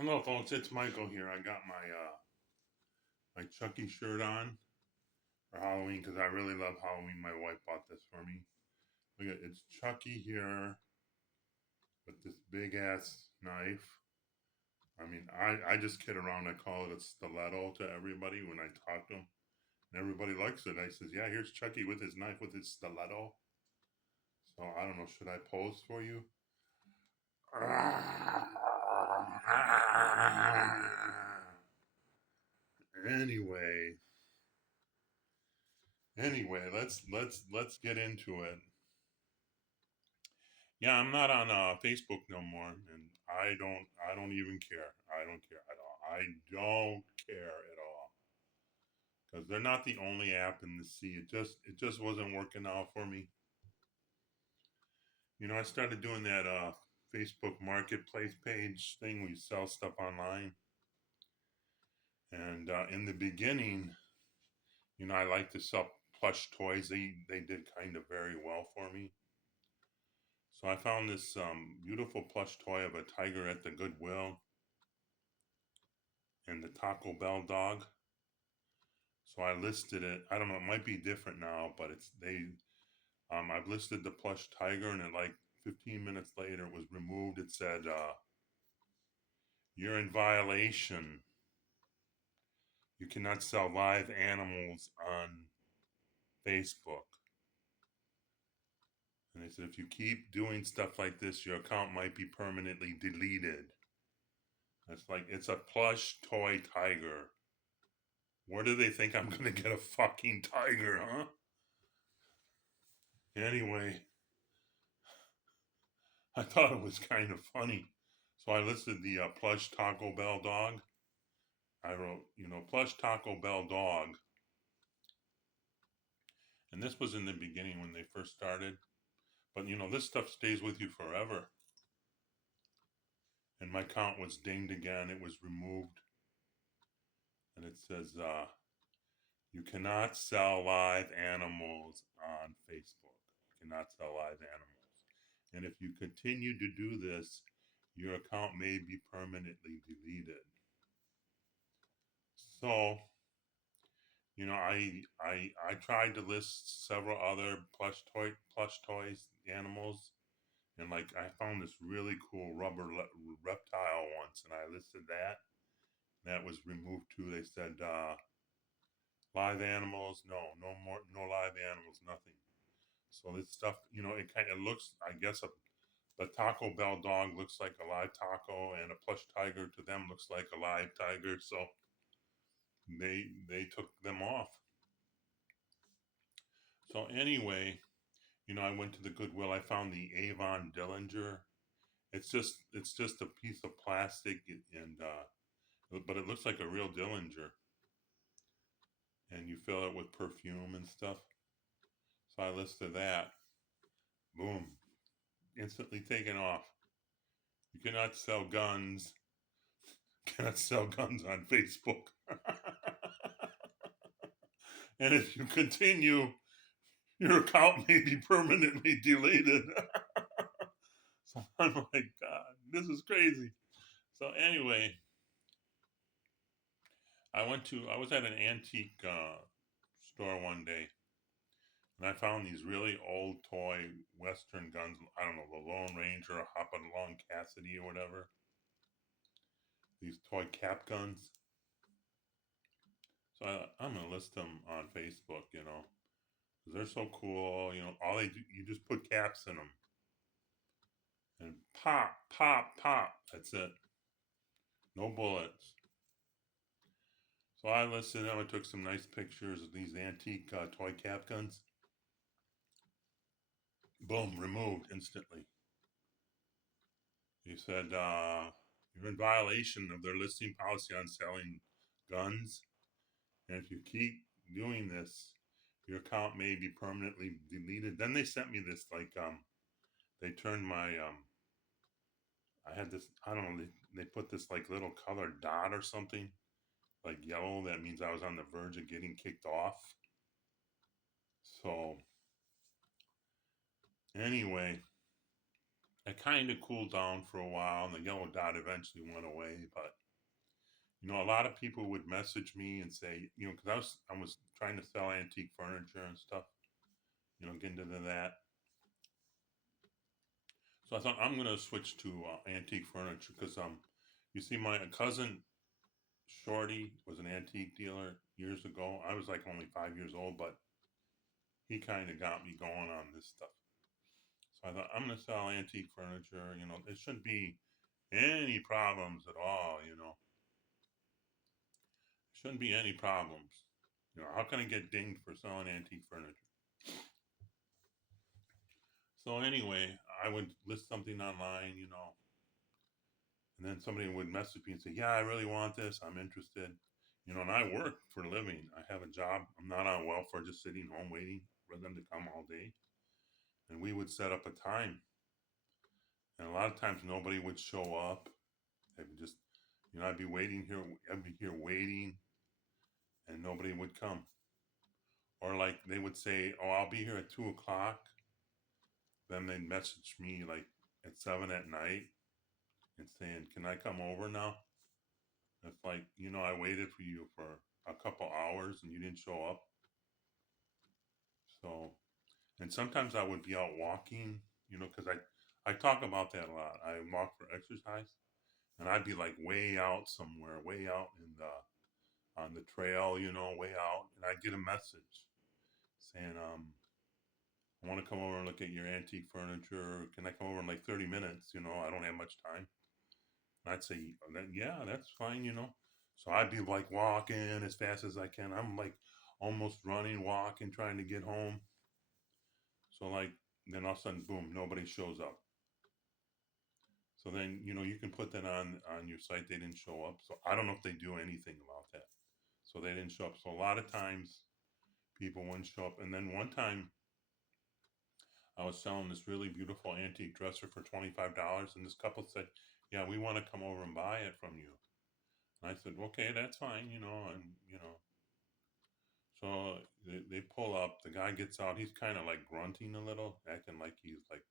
Hello, folks. It's Michael here. I got my Chucky shirt on for Halloween because I really love Halloween. My wife bought this for me. Look at it's Chucky here with this big ass knife. I mean, I just kid around. I call it a stiletto to everybody when I talk to them, and everybody likes it. I says, "Yeah, here's Chucky with his knife with his stiletto." So I don't know. Should I pose for you? Anyway, let's get into it. Yeah, I'm not on Facebook no more, and I don't even care. I don't care at all. I don't care at all because they're not the only app in the sea. It just wasn't working out for me. I started doing that Facebook Marketplace page thing. We sell stuff online, and in the beginning, I like to sell plush toys. They did kind of very well for me. So I found this beautiful plush toy of a tiger at the Goodwill and the Taco Bell dog. So I listed it. I don't know. It might be different now, but it's they. I've listed the plush tiger, and like 15 minutes later, it was removed. It said, "You're in violation. You cannot sell live animals on Facebook." And they said, if you keep doing stuff like this, your account might be permanently deleted. It's like it's a plush toy tiger. Where do they think I'm gonna get a fucking tiger, huh? Anyway, I thought it was kind of funny. So I listed the plush Taco Bell dog. I wrote, plush Taco Bell dog. And this was in the beginning when they first started. But, this stuff stays with you forever. And my account was dinged again. It was removed. And it says, you cannot sell live animals on Facebook. You cannot sell live animals. And if you continue to do this, your account may be permanently deleted. So, I tried to list several other plush toys animals, and like I found this really cool rubber reptile once, and I listed that. That was removed too. They said live animals, no more, no live animals, nothing. So this stuff, it kind of looks. I guess the Taco Bell dog looks like a live taco, and a plush tiger to them looks like a live tiger. So they took them off. So anyway, I went to the Goodwill. I found the Avon Dillinger. It's just a piece of plastic, and but it looks like a real Dillinger, and you fill it with perfume and stuff. So I listed that. Boom, instantly taken off. You cannot sell guns. Cannot sell guns on Facebook. And if you continue, your account may be permanently deleted. So I'm like, God, this is crazy. So anyway, I was at an antique store one day, and I found these really old toy Western guns. I don't know, the Lone Ranger or Hopalong Cassidy or whatever. These toy cap guns. So I'm gonna list them on Facebook. 'Cause they're so cool. All they do, you just put caps in them, and pop, pop, pop. That's it. No bullets. So I listed them. I took some nice pictures of these antique toy cap guns. Boom, removed instantly. He said, you're in violation of their listing policy on selling guns. And if you keep doing this, your account may be permanently deleted. Then they sent me this, like, they turned my, I had this, I don't know, they put this, like, little colored dot or something, like yellow. That means I was on the verge of getting kicked off. So, anyway, it kind of cooled down for a while, and the yellow dot eventually went away. But a lot of people would message me and say, because I was trying to sell antique furniture and stuff, get into that. So I thought I'm gonna switch to antique furniture because you see, my cousin Shorty was an antique dealer years ago. I was like only 5 years old, but he kind of got me going on this stuff. So I thought I'm gonna sell antique furniture. There shouldn't be any problems at all. Shouldn't be any problems. How can I get dinged for selling antique furniture? So anyway, I would list something online, and then somebody would message me and say, "Yeah, I really want this. I'm interested." And I work for a living. I have a job. I'm not on welfare, just sitting home waiting for them to come all day. And we would set up a time. And a lot of times nobody would show up. They would just, I'd be waiting here. I'd be here waiting, and nobody would come. Or like they would say, "Oh, I'll be here at 2 o'clock." Then they'd message me like at 7 at night and saying, "Can I come over now?" It's like, I waited for you for a couple hours and you didn't show up. So, and sometimes I would be out walking, because I talk about that a lot. I walk for exercise, and I'd be like way out somewhere, way out in the on the trail, way out, and I'd get a message saying, "I want to come over and look at your antique furniture. Can I come over in like 30 minutes? I don't have much time." And I'd say, "Yeah, that's fine." So I'd be like walking as fast as I can. I'm like almost running, walking, trying to get home. So like, then all of a sudden, boom, nobody shows up. So then, you can put that on your site. They didn't show up. So I don't know if they do anything about that. So they didn't show up. So a lot of times people wouldn't show up. And then one time I was selling this really beautiful antique dresser for $25, and this couple said, "Yeah, we want to come over and buy it from you." And I said, "Okay, that's fine," and so they pull up. The guy gets out. He's kind of like grunting a little, acting like he's like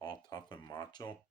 all tough and macho.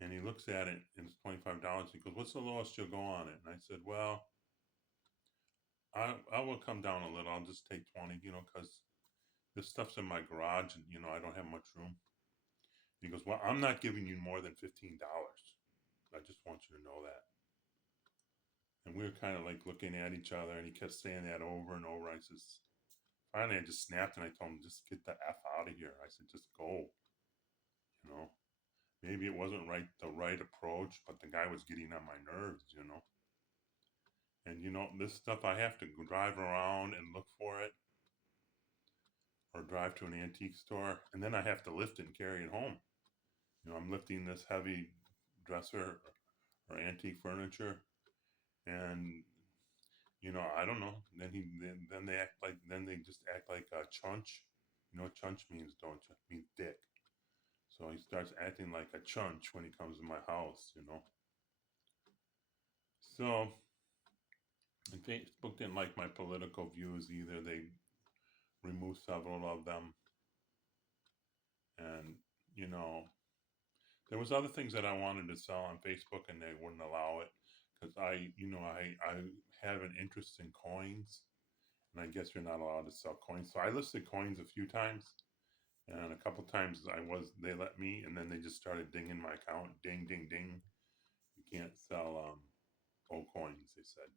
And he looks at it, and it's $25. He goes, "What's the lowest you'll go on it?" And I said, "Well, I will come down a little. I'll just take 20, because this stuff's in my garage, and I don't have much room." He goes, "Well, I'm not giving you more than $15. I just want you to know that." And we were kind of like looking at each other, and he kept saying that over and over. I says, finally, I just snapped, and I told him, "Just get the F out of here." I said, "Just go." You know, maybe it wasn't the right approach, but the guy was getting on my nerves. And this stuff, I have to drive around and look for it, or drive to an antique store, and then I have to lift it and carry it home. I'm lifting this heavy dresser or antique furniture, and I don't know. Then they act like then they just act like a chunch. You know what chunch means, don't you? It means dick. So he starts acting like a chunch when he comes to my house. So, and Facebook didn't like my political views either. They removed several of them, and you know, there was other things that I wanted to sell on Facebook, and they wouldn't allow it because I have an interest in coins, and I guess you're not allowed to sell coins. So I listed coins a few times, and a couple times they let me, and then they just started dinging my account, ding, ding, ding. You can't sell old coins, they said.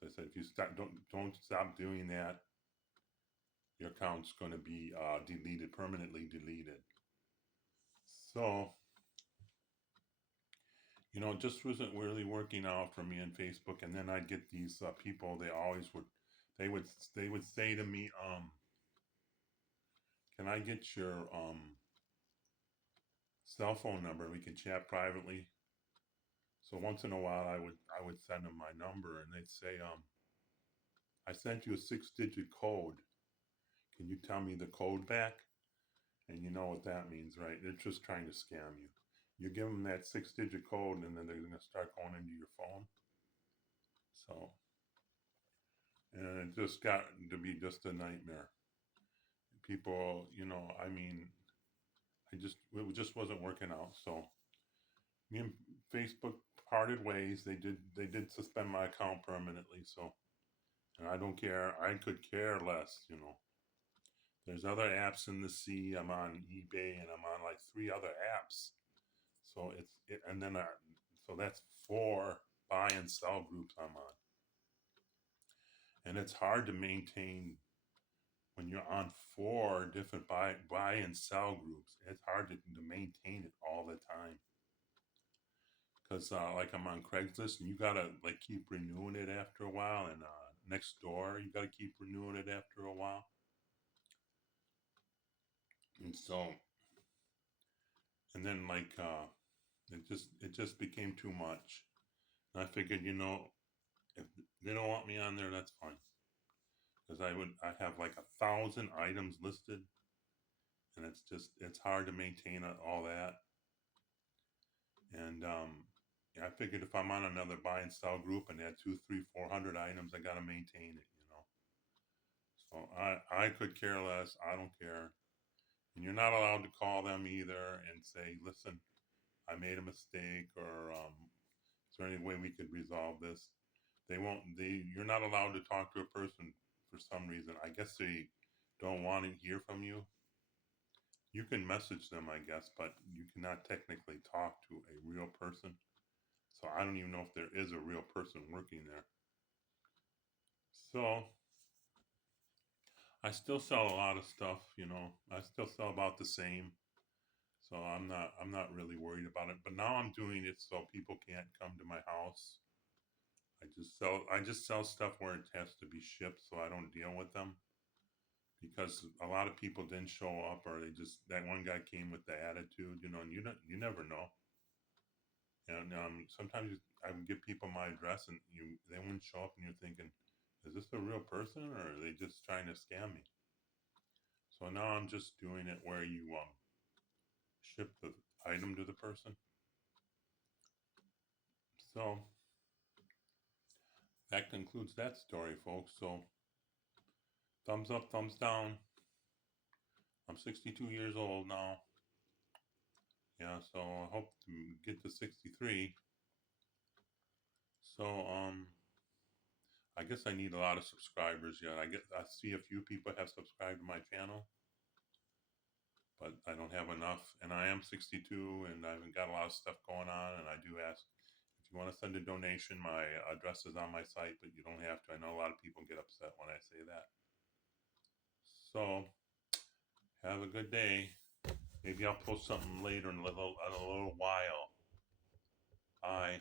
So I said, if you don't stop doing that, your account's going to be deleted, permanently deleted. So it just wasn't really working out for me on Facebook. And then I'd get these people. They would they would say to me, "Can I get your cell phone number? We can chat privately." So once in a while, I would send them my number, and they'd say, "I sent you a 6-digit code. Can you tell me the code back?" And you know what that means, right? They're just trying to scam you. You give them that 6-digit code, and then they're going to start going into your phone. So, and it just got to be just a nightmare. People, I mean, it just wasn't working out. So me and Facebook parted ways. They did suspend my account permanently. So, and I don't care. I could care less. There's other apps in the sea. I'm on eBay and I'm on like three other apps. So and then so that's four buy and sell groups I'm on, and it's hard to maintain when you're on four different buy and sell groups. It's hard to maintain it all the time because like I'm on Craigslist and you gotta like keep renewing it after a while, and next door you gotta keep renewing it after a while, and so and then like it just became too much. And I figured, if they don't want me on there, that's fine. Because I have like 1,000 items listed, and it's hard to maintain all that. And yeah, I figured if I'm on another buy and sell group and they had 2, 3, 400 items, I got to maintain it. So I could care less. I don't care. And you're not allowed to call them either and say, listen, I made a mistake, or is there any way we could resolve this? They won't. You're not allowed to talk to a person for some reason. I guess they don't want to hear from you. You can message them, I guess, but you cannot technically talk to a real person. So I don't even know if there is a real person working there. So I still sell a lot of stuff. I still sell about the same. So I'm not really worried about it. But now I'm doing it so people can't come to my house. I just sell stuff where it has to be shipped so I don't deal with them, because a lot of people didn't show up, or that one guy came with the attitude, and you never know. And sometimes I would give people my address and they wouldn't show up, and you're thinking, is this a real person or are they just trying to scam me? So now I'm just doing it where you ship the item to the person. So that concludes that story, folks. So thumbs up, thumbs down. I'm 62 years old now. Yeah, so I hope to get to 63. So I guess I need a lot of subscribers yet. I see a few people have subscribed to my channel, but I don't have enough. And I am 62 and I've got a lot of stuff going on. And I do ask, if you want to send a donation, my address is on my site, but you don't have to. I know a lot of people get upset when I say that. So have a good day. Maybe I'll post something later in a little while. Bye.